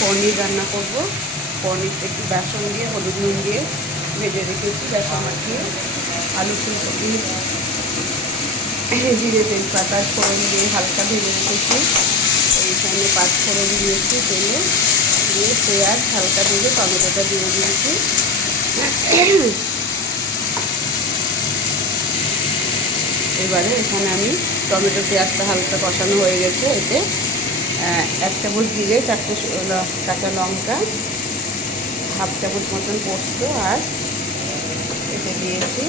পনির রান্না করব। পনিরটা একটু বেসন দিয়ে হলুদ নুন দিয়ে ভেজে রেখেছি, বেসন মাখিয়ে। আলু ফুলকপি জিরে তেজপাতা ফোড়ন দিয়ে হালকা ভেজে রেখেছি। এইখানে 5 ফোড়ন দিয়েছি তেলে, দিয়ে পেঁয়াজ হালকা ভেজে টমেটোটা দিয়ে দিয়েছি। এবারে এখানে আমি টমেটো পেঁয়াজটা হালকা কষানো হয়ে গেছে, এতে 1 চামচ জিরে, 4টে কাঁচা লঙ্কা, হাফ চামচ মতন পোস্ত, আর এতে দিয়েছি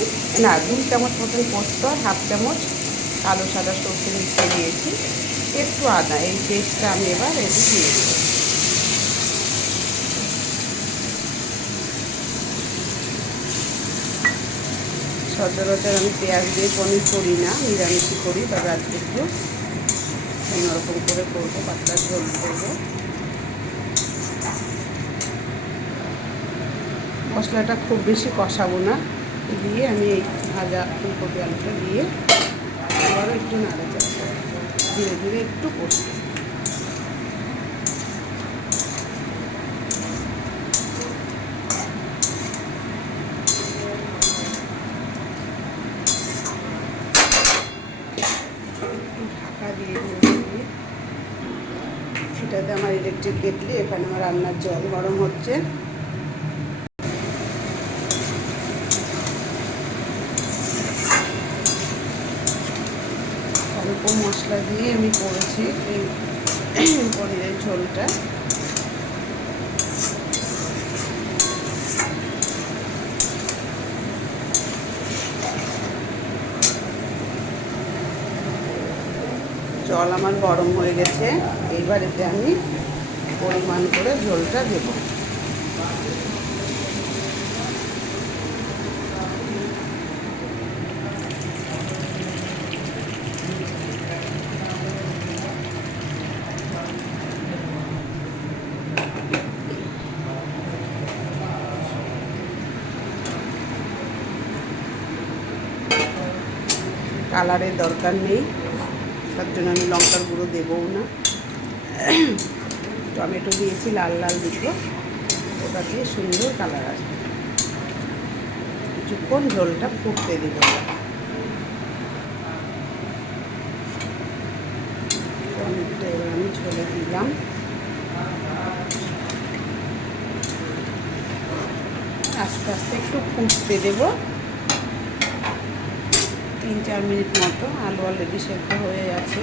2 চামচ মতন পোস্ত আর হাফ চামচ কালো সাদা সর্ষে মিশিয়ে দিয়েছি, একটু আদা। এই পেস্টটা আমি এবার এতে দিয়ে দেবো। সচরাচর আমি পেঁয়াজ দিয়ে পনির করি না, নিরামিষই করি, তবে আজকে একটু অন্যরকম করে করবো, পাতলা ঝোল করবো। মশলাটা খুব বেশি কষাবো না, দিয়ে আমি এই ভাজা ফুলকপি আলুটা দিয়ে আবারও একটু নাড়াচাড়া করবো, ধীরে ধীরে একটু কষবো। একটু ঢাকা দিয়ে দিয়েছি। এটাতে আমার ইলেকট্রিক কেটলি, এখানে আমার রান্নার জল গরম হচ্ছে। অল্প মশলা দিয়ে আমি করেছি এই পনিরের ঝোলটা। জল আমার গরম হয়ে গেছে, এইবার এতে আমি পরিমাণ করে ঝোলটা দেব। কালারের দরকার নেই, তার জন্য আমি লঙ্কার গুঁড়ো দেবও না। টমেটো দিয়েছি লাল লাল দুটো, ওটা দিয়ে সুন্দর কালার আসবে। কিছুক্ষণ ঝোলটা ফুটতে দেব। পনিরটা এবার আমি ঝোলে দিলাম। আস্তে আস্তে একটু ফুটতে দেবো, 3-4 মিনিট মতো। আলু অলরেডি সেদ্ধ হয়ে আছে।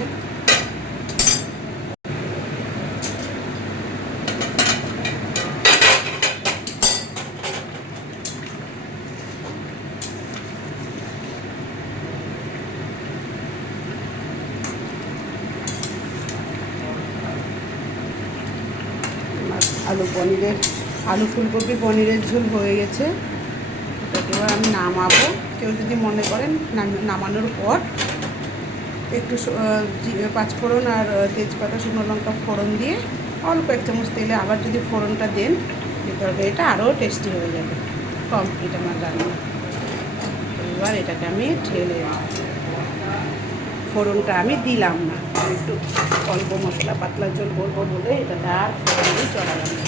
আলু ফুলকপি পনিরের ঝোল হয়ে গেছে। এটাকে এবার আমি নামাবো। কেউ যদি মনে করেন নামানোর পর একটু 5 ফোড়ন আর তেজপাতা শুকনো লঙ্কা ফোড়ন দিয়ে অল্প 1 চামচ তেলে আবার যদি ফোড়নটা দেন, এটা আরও টেস্টি হয়ে যাবে। কমপ্লিট আমার রান্না। এবার এটাকে আমি ঢেলে ফোড়নটা আমি দিলাম না, একটু অল্প মশলা পাতলা ঝোল করবো বলে এটাতে আর ফোড়ন দিয়ে চড়ালাম না।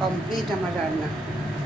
কমপ্লিট আমার রান্না।